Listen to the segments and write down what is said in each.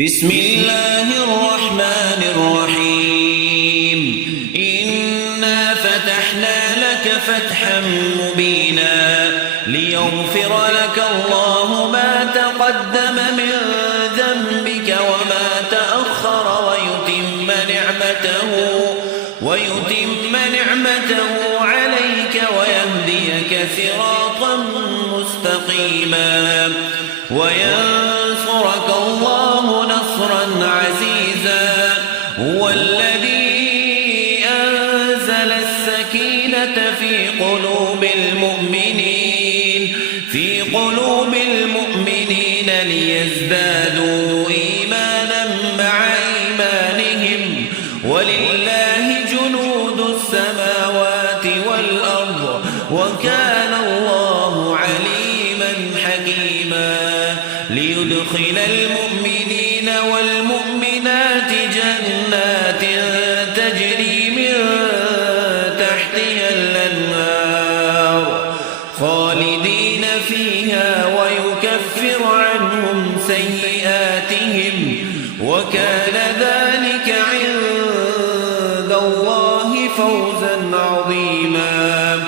بسم الله الرحمن الرحيم إنا فتحنا لك فتحا مبينا ليغفر لك الله ما تقدم من ذنبك وما تأخر ويتم نعمته عليك ويهديك صراطا مستقيما وينصرك الله نصرا عزيزا هو الذي أنزل السكينة في قلوب المؤمنين ليزدادوا إيمانا مع إيمانهم ولله جنود السماوات والأرض وكان الله عليما حكيما ليدخل المؤمنين والمؤمنات جنات تجري من تحتها الأنهار خالدين فيها ويكفر عنهم سيئاتهم وكان ذلك عند الله فوزا عظيما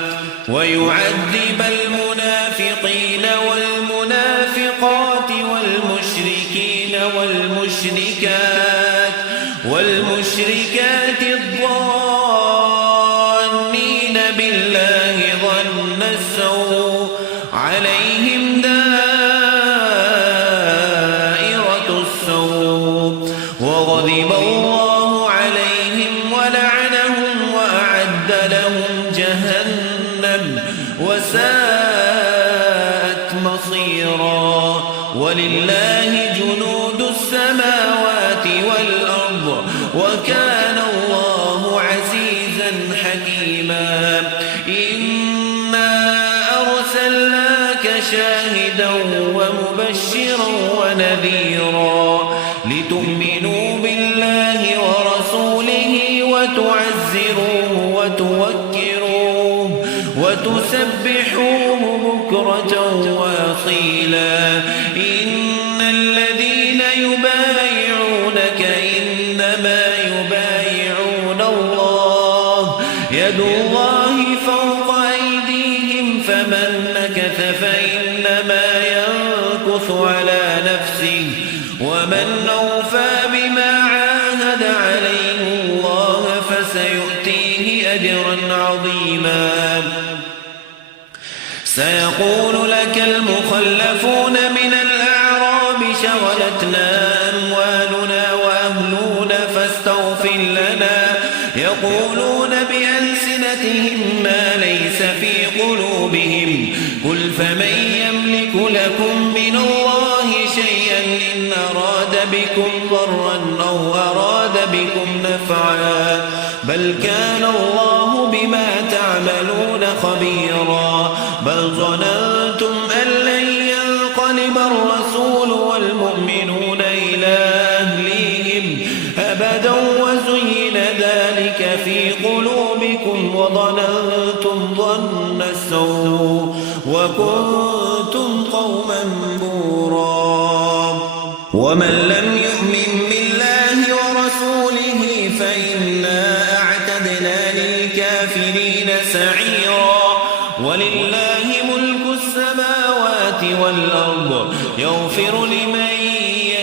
ويعذب المنافقين والمنافقات والمشركات الظانين بالله ظن السوء عليهم دائرة السوء وغضب الله عليهم ولعنهم وأعد لهم جهنم وساءت مصيرا ولله جنود السماوات والأرض وكان الله عزيزا حكيما إنا أرسلناك شاهدا ومبشرا ونذيرا لتؤمنوا بالله ورسوله وتعزروه وتوكروه وتسبحوه بكرة وأصيلا إن الذين يبايعونك إنما يبايعون الله يد الله فوق أيديهم فمن نكث فإنما ينكث على نفسه ومن أوفى بما عاهد عليه الله فسيؤتيه أجرا عظيما سيقول لك المخلفون من الأعراب شغلتنا أموالنا وأهلنا فاستغفر لنا يقولون بألسنتهم ما ليس في قلوبهم قل فمن يملك لكم من الله شيئا إن أراد بكم ضرا أو أراد بكم نفعا بل كان الله بما تعملون خبيرا بل ظننتم أن لن ينقلب الرسول والمؤمنون إلى أهليهم أبدا وزين ذلك في قلوبكم وظننتم ظن السوء وكنتم قوما بورا ومن لم يؤمن بالله ورسوله فإنا أعتدنا للكافرين سعيرا ولله ملك السماوات والأرض يغفر لمن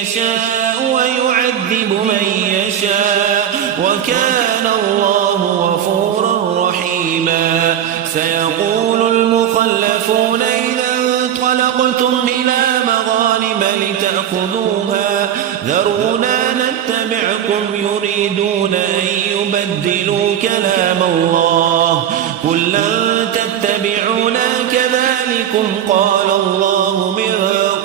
يشاء ويعذب من يشاء وكان الله غفورا رحيما سيقول المخلفون إذا انطلقتم إلى مغانم لتأخذوها ذرونا نتبعكم يريدون أن يبدلوا كلام الله قل لن تتبعونا كذلكم قال الله من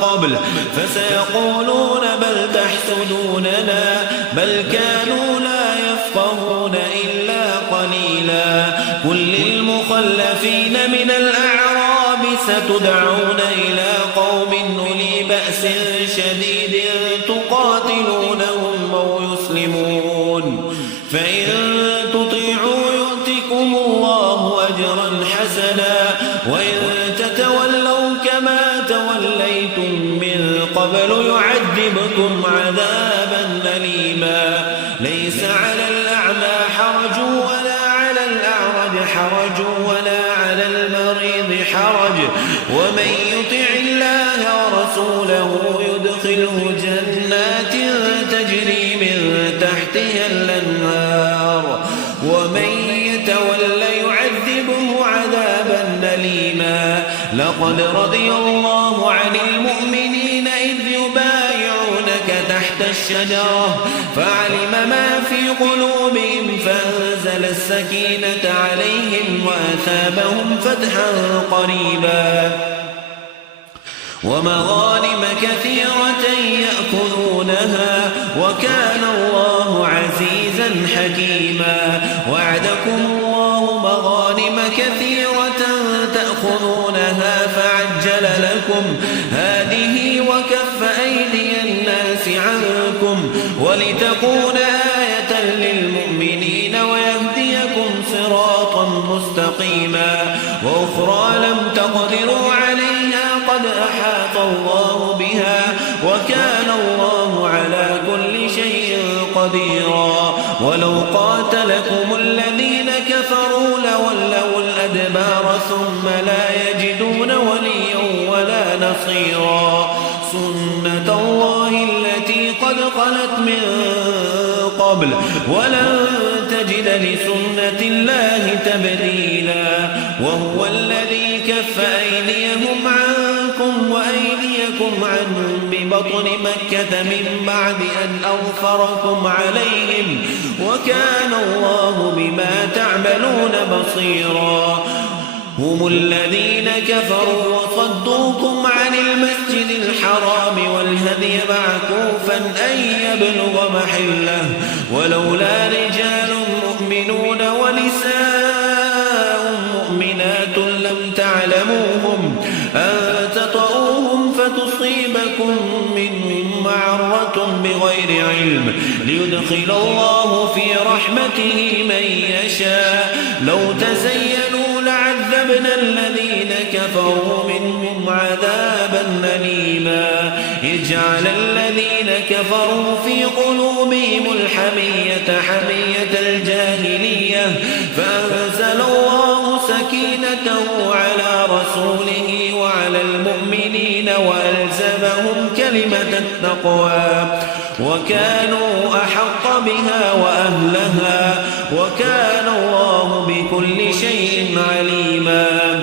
قبل فسيقولون بل تحسدوننا بل كانوا لا يفقهون إلا قليلا قل للمخلفين من الأعراب ستدعون إلى قوم أولي بأس شديد تقاتلونهم أو يسلمون فإن تطيعوا يؤتكم الله أجرا حسنا وإن تتولوا كما توليتم من قبل يعذبكم عذابا أليما ليس على الأعمى حرج ولا على الأعرج حرج ولا على المريض حرج ومن يطع الله ورسوله يدخله جنات تجري من تحتها الأنهار ومن يتول يعذبه عذابا أليما لقد رضي الله عن المؤمنين إذ يبايعونك تحت الشجرة فعلم ما في قلوبهم فأنزل السكينة عليهم وأثابهم فتحا قريبا ومغانم كثيرة يأخذونها وكان الله عزيزا حكيما وعدكم الله مغانم كثيرة تأخذونها فعجل لكم هذه وكف أيدي الناس عنكم ولتكون آية للمؤمنين ويهديكم صراطا مستقيما وأخرى لم تقدروا عليها قد أحاط الله بها وكان الله على كل شيء قديرا ولو قاتلكم الذين كفروا لولوا الأدبار ثم لا يجدون وليا ولا نصيرا سنة الله التي قد خلت من قبل ولن تجد لسنة الله تبديلا وهو الذي كف أيديهم عنكم وأيديكم عنهم ببطن مكة من بعد أن أظفركم عليهم وكان الله بما تعملون بصيرا هم الذين كفروا وصدوكم عن المسجد الحرام والهدي معكوفا أن يبلغ محله ولولا رجال مؤمنون ونساء مؤمنات لم تعلموهم أن تطؤوهم فتصيبكم منهم معرة بغير علم ليدخل الله في رحمته من يشاء لو تزينوا لعذبنا الذين كفروا منهم عذابا أليما اجعل الذين كفروا في قلوبهم الحمية حمية الجاهلية فأنزل الله سكينته على رسوله وعلى المؤمنين وألزمهم كلمة التقوى وكانوا أحق بها وأهلها وكان الله بكل شيء عليما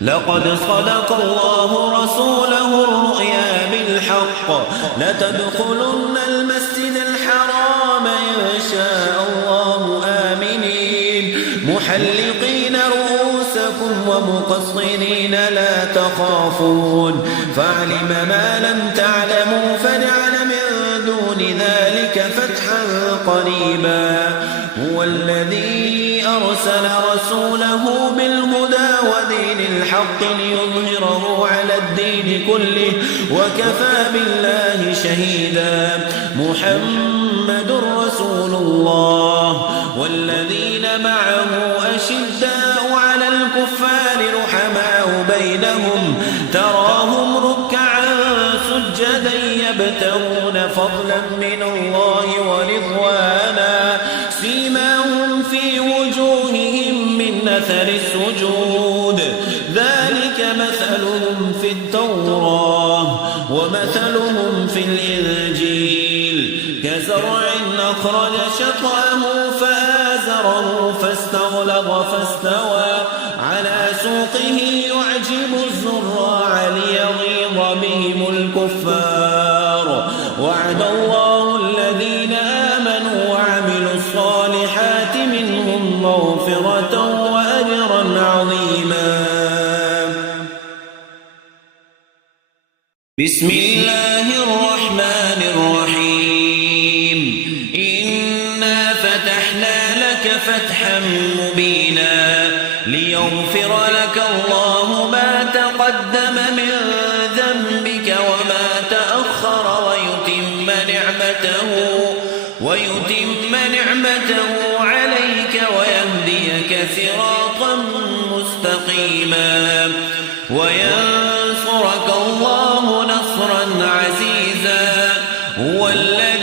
لقد صدق الله رسوله الرؤيا بالحق لتدخلن المسجد الحرام إن شاء الله آمنين محلقين رؤوسكم ومقصرين لا تخافون فعلم ما لم تعلموا فجعل من دون ذلك فتحا قريبا هو الذي أرسل رسوله بالهدى ودين الحق ليظهره على الدين كله وكفى بالله شهيدا محمد رسول الله والذين معه أشداء على الكفار رحماء بينهم تراهم ركعا سجدا يبتغون فضلا من الله ورضوانا سيماهم في وجوههم من أثر السجود ذلك مثلهم في التوراة ومثلهم في الإنجيل كزرع أخرج شطأه فآزره فاستغلظ فاستوى على سوقه يعجب الزراع ليغيظ بهم الكفار وعد الله الذين آمنوا وعملوا الصالحات منهم مغفرة وأجرا عظيما بسم الله الرحمن الرحيم إنا فتحنا لك فتحا مبينا ليغفر لك الله ما تقدم من ذنبك وما تأخر ويتم نعمته عليك ويهديك صراطا مستقيما وينصرك الله نصرا عزيزا هو الذي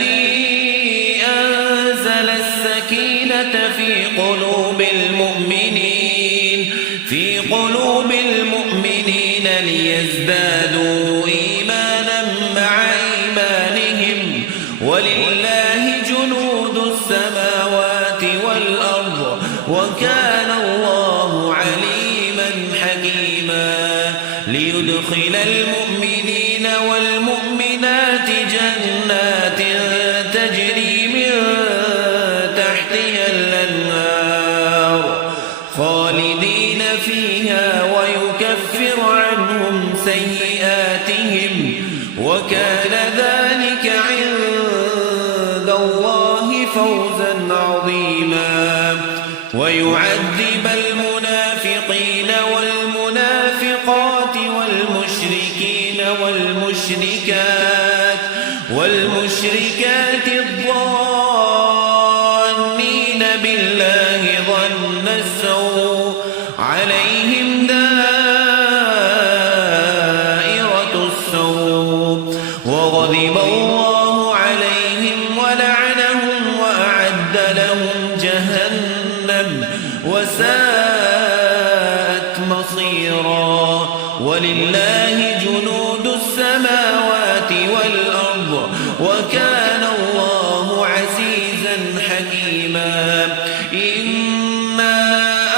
فوزا عظيما ويعذب المنافقين والمنافقات والمشركات الظانين بالله ظن السوء عليهم دائرة السوء وغضب الله عليهم ولعنهم وأعد لهم جهنم وساءت مصيرا ولله جنود السماوات والأرض وكان الله عزيزا حكيما إنا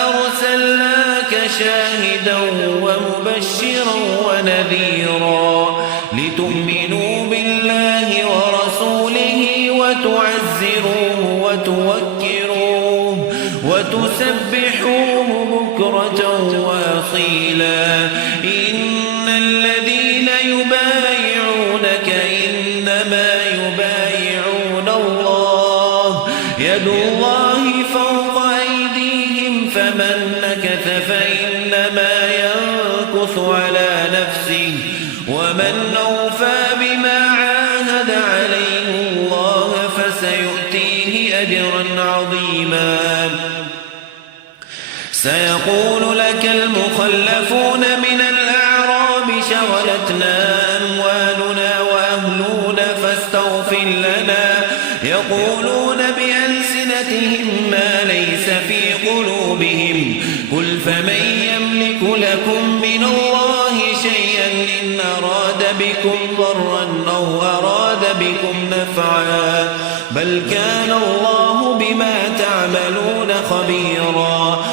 أرسلناك شاهدا ومبشرا ونذيرا لتؤمنوا بالله ورسوله وتعزروه وتوكروه وتسبحوه بكرة وأصيلا إن الذين يبايعونك إنما يبايعون الله يد الله فوق أيديهم فمن نكث فإنما ينكث على نفسه ومن أوفى بما عاهد عليه الله فسيؤتيه أجرا عظيما سيقول لك المخلفون من الأعراب شغلتنا أموالنا وأهلنا فاستغفر لنا يقولون بألسنتهم ما ليس في قلوبهم قل فمن يملك لكم من الله شيئا إن أراد بكم ضرا أو أراد بكم نفعا بل كان الله بما تعملون خبيرا